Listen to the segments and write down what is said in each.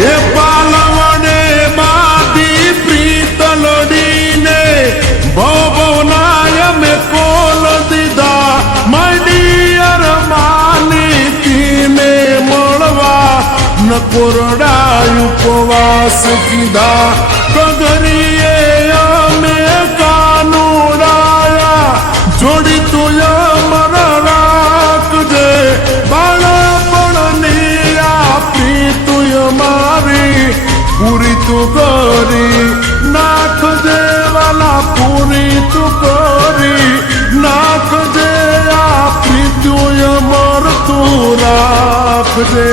એ પાલવડે બાદી પ્રીતલડીને ભવનાય મેં કોલ દીધા મડિયર માની તીને મળવા ન કોરડાય ઉપવાસ કીધા કગરીએ અમે કાનુડાયા જોડી તું અમર રાખજે બાળપણની આપી તું મારી પૂરી તું કરી નાખજે વાલા પૂરી તું કરી નાખજે આપી તું અમર તું રાખજે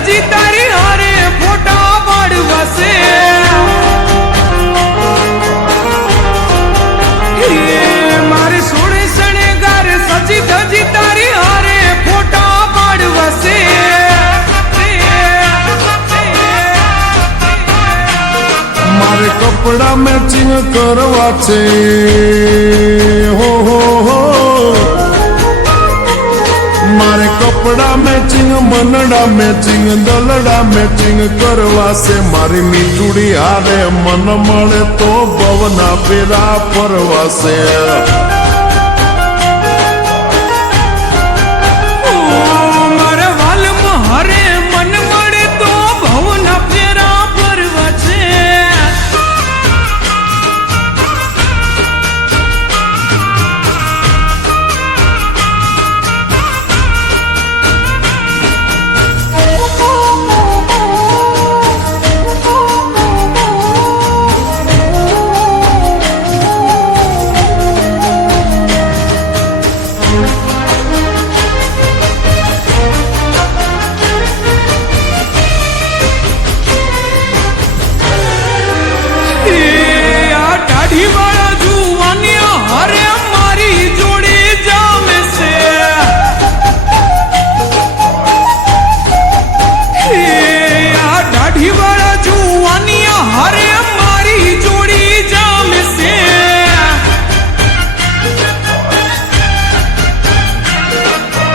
હજી તારી હારે ફોટા પાડવાશે મારે સોળે શણગાર સજી ધજી તારી હારે ફોટા પાડવાશે મારે કપડા મેચિંગ કરવા છે હો મારે કપડા મેચિંગ મનડા મેચિંગ દલડા મેચિંગ કરવા છે મારી મીઠુડી હારે મન મળે તો ભવના પેરા ફરવાશે મારે વાલમાં હરે મન મળે તો ભવના પેરા ફરવા છે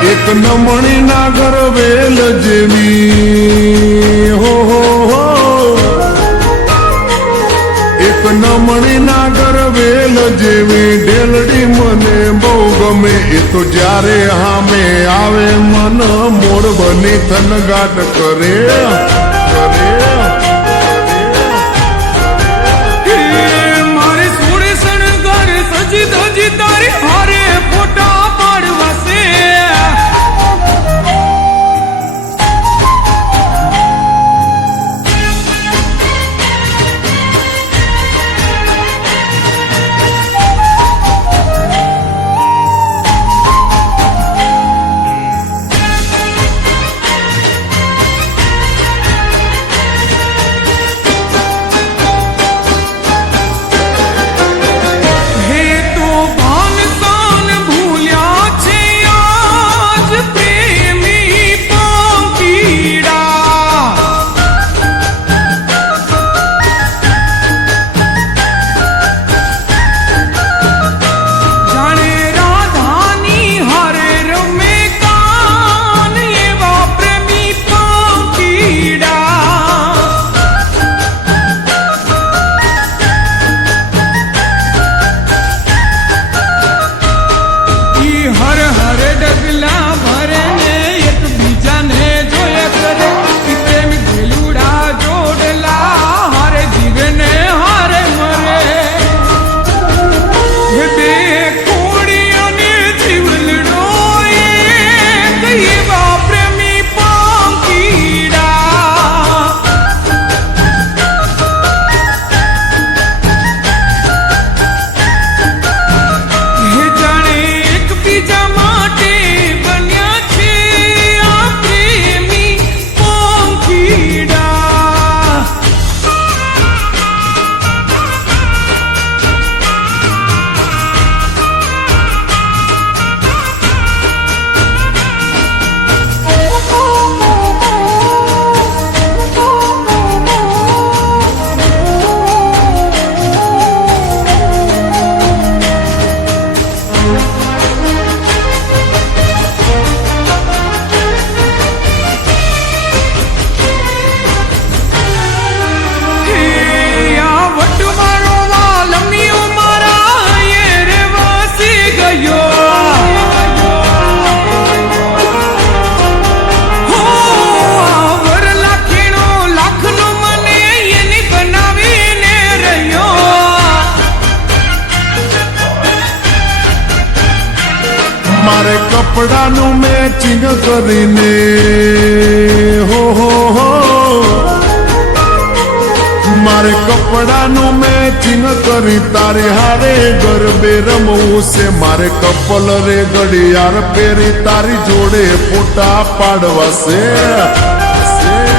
એક નમણી નાગર વેલ જેવી હો એક નમણી નાગર વેલ જેવી ઢેલડી મને બહુ ગમે એ તો જ્યારે હામે આવે મન મોર બની થનગાટ કરે મારે સોળે શણગાર સજી ધજી તારી હારે ફોટા પાડવાશે કપડાનું મેચિંગ કરીને હો મારે કપડાનું મેચિંગ કરી તારે હારે ગરબે રમવું છે મારે કપલ રે ઘડિયાળ પહેરી તારી જોડે ફોટા પાડવા છે